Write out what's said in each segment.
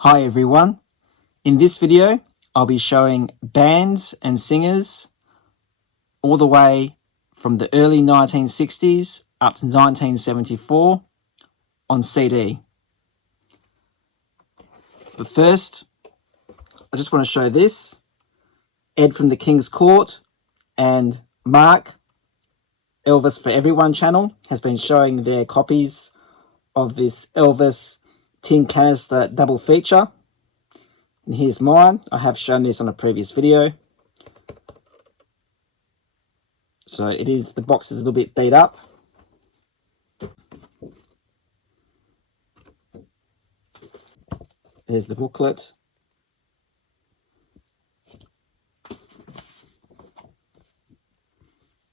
Hi everyone, in this video I'll be showing bands and singers all the way from the early 1960s up to 1974 on CD. But first, I just want to show this. Ed from the King's Court and Mark, Elvis for Everyone channel, has been showing their copies of this Elvis tin canister double feature. And here's mine. I have shown this on a previous video. So the box is a little bit beat up. There's the booklet.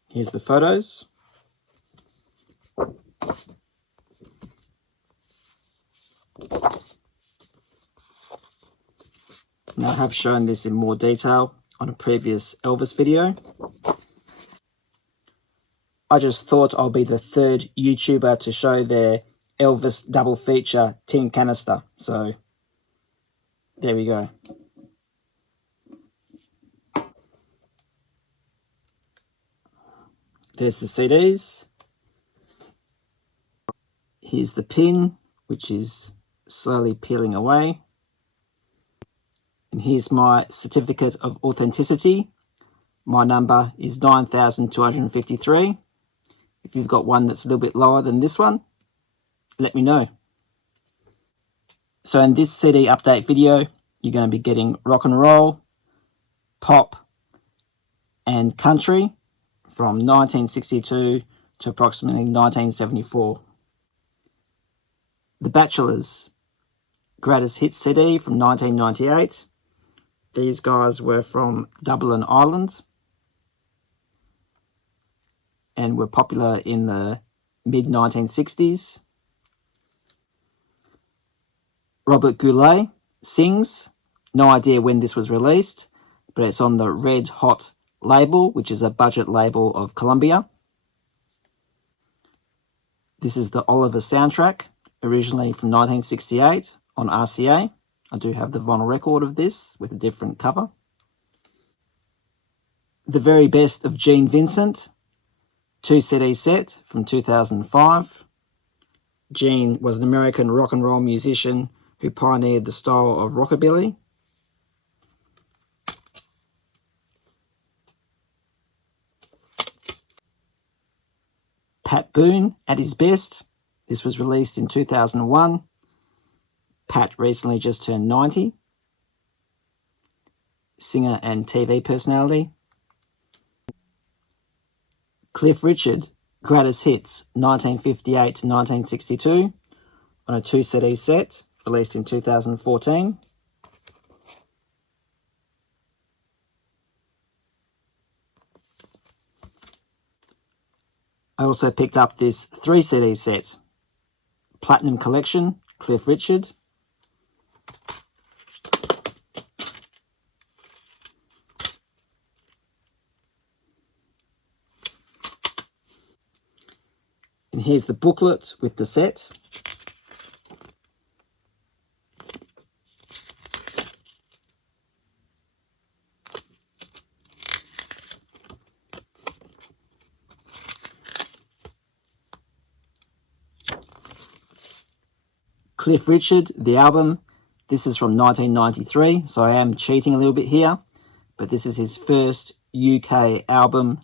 Here's the photos. And I have shown this in more detail on a previous Elvis video. I just thought I'll be the third YouTuber to show their Elvis double feature tin canister. So there we go. There's the CDs. Here's the pin, which is slowly peeling away. And here's my certificate of authenticity. My number is 9253. If you've got one that's a little bit lower than this one, let me know. So in this CD update video, you're going to be getting rock and roll, pop, and country from 1962 to approximately 1974. The Bachelors Greatest Hits CD from 1998. These guys were from Dublin, Ireland, and were popular in the mid-1960s. Robert Goulet Sings. No idea when this was released, but it's on the Red Hot label, which is a budget label of Columbia. This is the Oliver soundtrack, originally from 1968 on RCA. I do have the vinyl record of this with a different cover. The Very Best of Gene Vincent, 2 CD set from 2005. Gene was an American rock and roll musician who pioneered the style of Rockabilly. Pat Boone at His Best. This was released in 2001. Pat recently just turned 90. Singer and TV personality. Cliff Richard, Greatest Hits, 1958 to 1962, on a 2 CD set, released in 2014. I also picked up this 3 CD set, Platinum Collection, Cliff Richard. And here's the booklet with the set. Cliff Richard, the album. This is from 1993, so I am cheating a little bit here, but this is his first UK album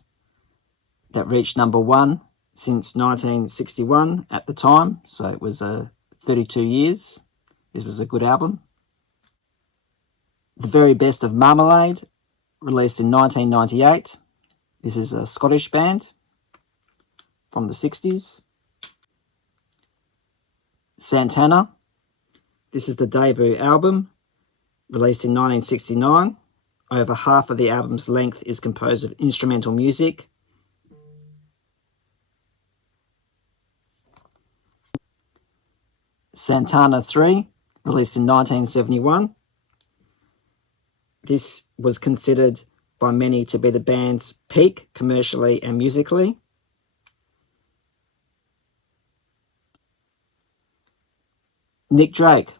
that reached #1 since 1961 at the time, so it was 32 years. This was a good album. The Very Best of Marmalade, released in 1998. This is a Scottish band from the 60s. Santana. This is the debut album, released in 1969. Over half of the album's length is composed of instrumental music. Santana 3, released in 1971. This was considered by many to be the band's peak commercially and musically. Nick Drake,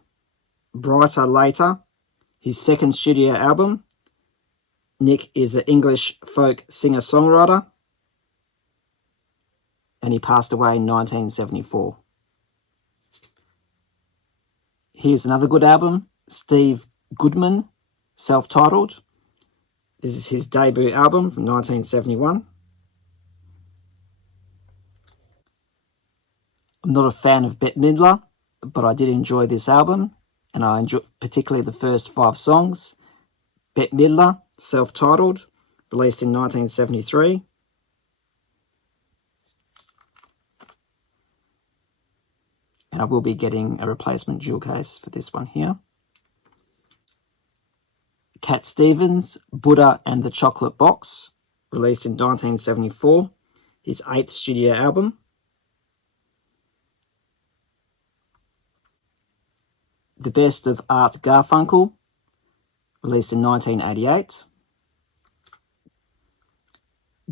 Brighter Later, his second studio album. Nick is an English folk singer-songwriter, and he passed away in 1974. Here's another good album, Steve Goodman, self-titled. This is his debut album from 1971. I'm not a fan of Bette Midler, but I did enjoy this album, and I enjoyed particularly the first 5 songs. Bette Midler, self-titled, released in 1973. And I will be getting a replacement jewel case for this one here. Cat Stevens, Buddha and the Chocolate Box, released in 1974, his 8th studio album. The Best of Art Garfunkel, released in 1988.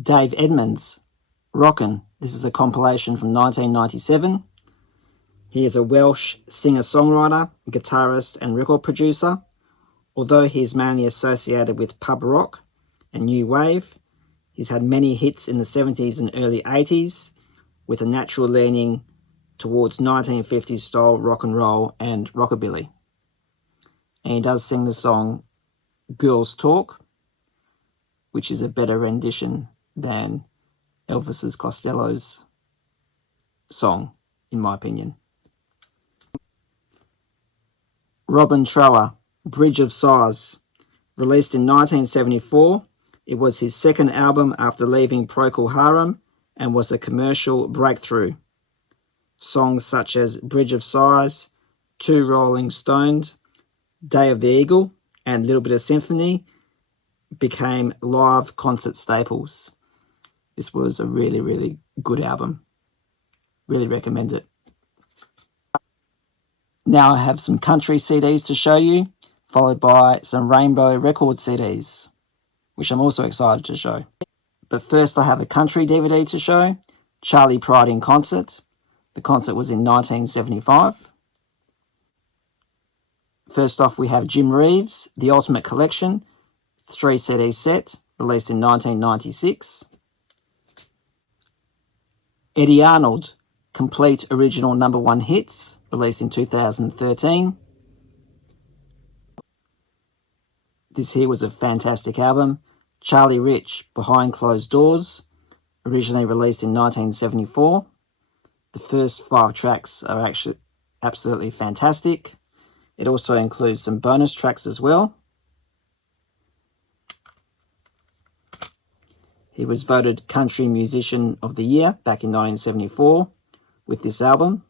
Dave Edmunds, Rockin'. This is a compilation from 1997. He is a Welsh singer-songwriter, guitarist and record producer. Although he is mainly associated with pub rock and new wave, he's had many hits in the 70s and early 80s, with a natural leaning towards 1950s style rock and roll and rockabilly. And he does sing the song Girls Talk, which is a better rendition than Elvis Costello's song, in my opinion. Robin Trower, Bridge of Sighs, released in 1974. It was his second album after leaving Procol Harum and was a commercial breakthrough. Songs such as Bridge of Sighs, Two Rolling Stoned, Day of the Eagle, and Little Bit of Symphony became live concert staples. This was a really, really good album. Really recommend it. Now I have some country CDs to show you, followed by some Rainbow Record CDs, which I'm also excited to show. But first I have a country DVD to show, Charlie Pride in Concert. The concert was in 1975. First off, we have Jim Reeves, The Ultimate Collection, 3 CD set, released in 1996. Eddie Arnold, Complete Original #1 Hits, released in 2013. This here was a fantastic album. Charlie Rich, Behind Closed Doors, originally released in 1974. The first 5 tracks are actually absolutely fantastic. It also includes some bonus tracks as well. He was voted Country Musician of the Year back in 1974 with this album.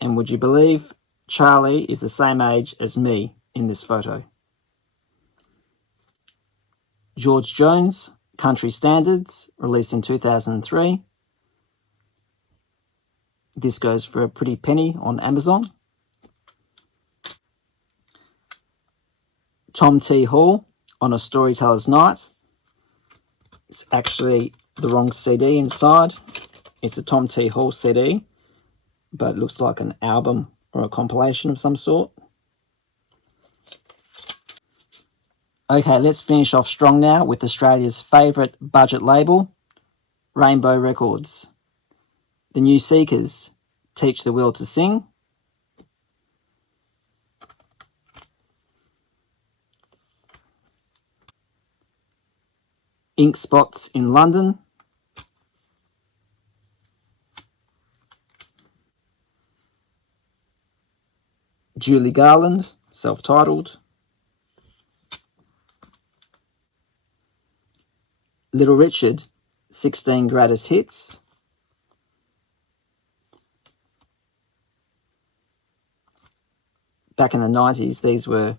And would you believe, Charlie is the same age as me in this photo. George Jones, Country Standards, released in 2003. This goes for a pretty penny on Amazon. Tom T. Hall, On a Storyteller's Night. It's actually the wrong CD inside. It's a Tom T. Hall CD, but it looks like an album or a compilation of some sort. Okay, let's finish off strong now with Australia's favourite budget label, Rainbow Records. The New Seekers, Teach the Will to Sing. Ink Spots in London. Julie Garland, self-titled. Little Richard, 16 Greatest Hits. Back in the 90s, these were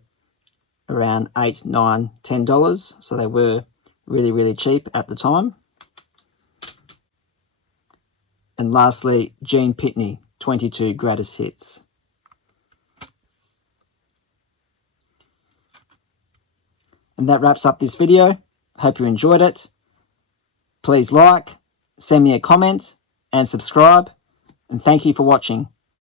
around $8, $9, $10, so they were really, really cheap at the time. And lastly, Gene Pitney, 22 Greatest Hits. And that wraps up this video. Hope you enjoyed it. Please like, send me a comment, and subscribe. And thank you for watching.